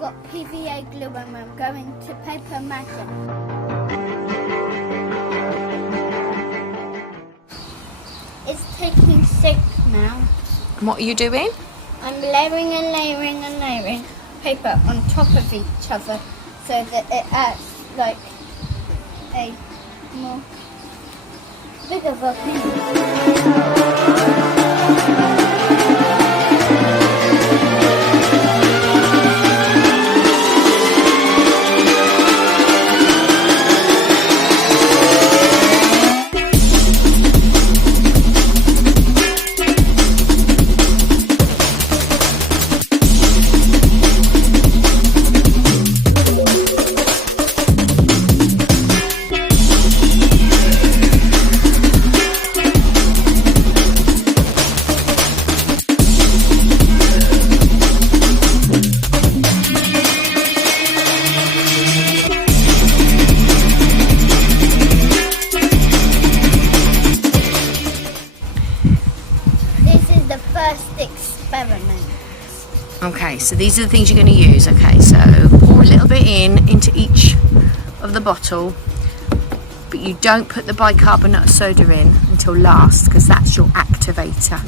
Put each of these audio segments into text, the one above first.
got PVA glue and I'm going to paper mache. It's taking shape now. And what are you doing? I'm layering and layering and layering paper on top of each other so that it acts like a more bigger volcano. Experiment. Okay, so these are the things you're going to use. Okay, so pour a little bit into each of the bottle, but you don't put the bicarbonate of soda in until last because that's your activator.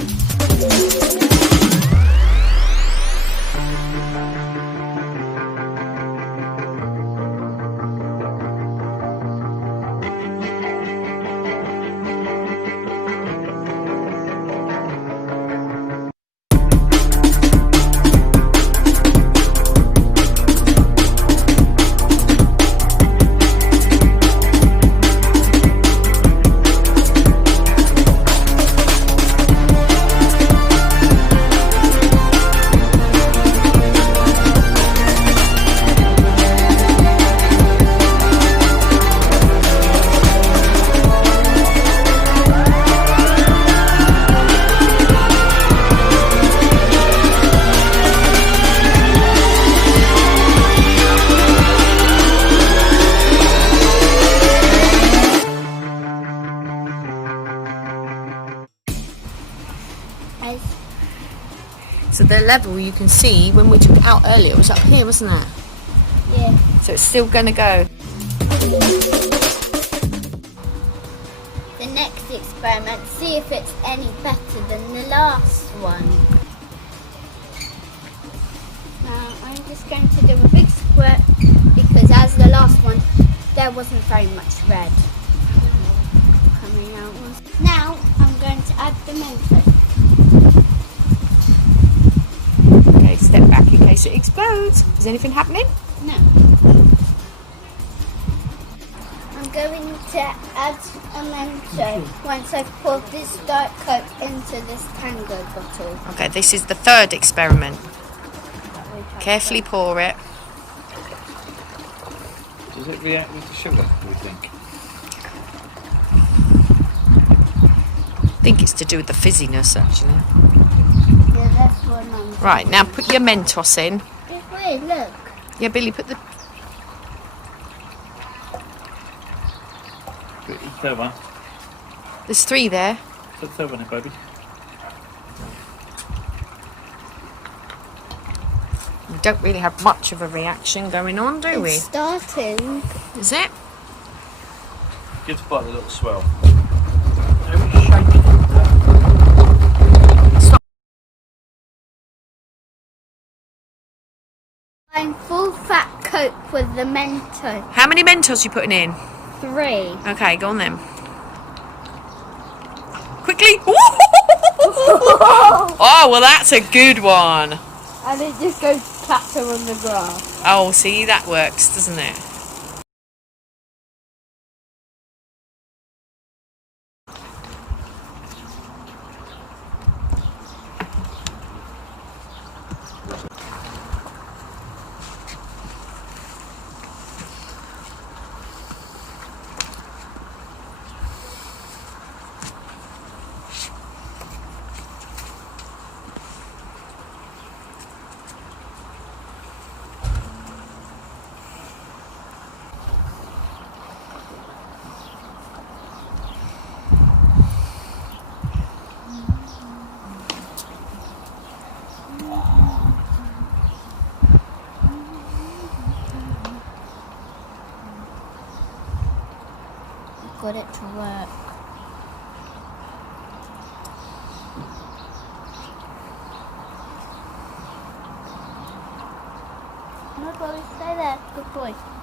So the level you can see when we took it out earlier was up here, wasn't it? Yeah. So it's still going to go. The next experiment, see if it's any better than the last one. Now I'm just going to do a big squirt because as the last one there wasn't very much red coming out. Now I'm going to add the mentos. Step back in case it explodes. Is anything happening? No. I'm going to add a mento once I've poured this Diet Coke into this Tango bottle. Okay, this is the third experiment. Carefully pour it. Does it react with the sugar, do you think? I think it's to do with the fizziness, actually. Yeah, that's what I'm Right, now put your Mentos in. It's weird, look. Yeah, Billy, put the... Put the third one. There's 3 there. Put the third one in, baby. We don't really have much of a reaction going on, do we? It's starting. Is it? Give the bottle a little swell. I'm full fat Coke with the Mentos. How many Mentos you putting in? 3. Okay, go on then. Quickly! Oh, well that's a good one. And it just goes clatter on the grass. Oh, see, that works, doesn't it? got it to work. No, Bobby, stay there. Good boy.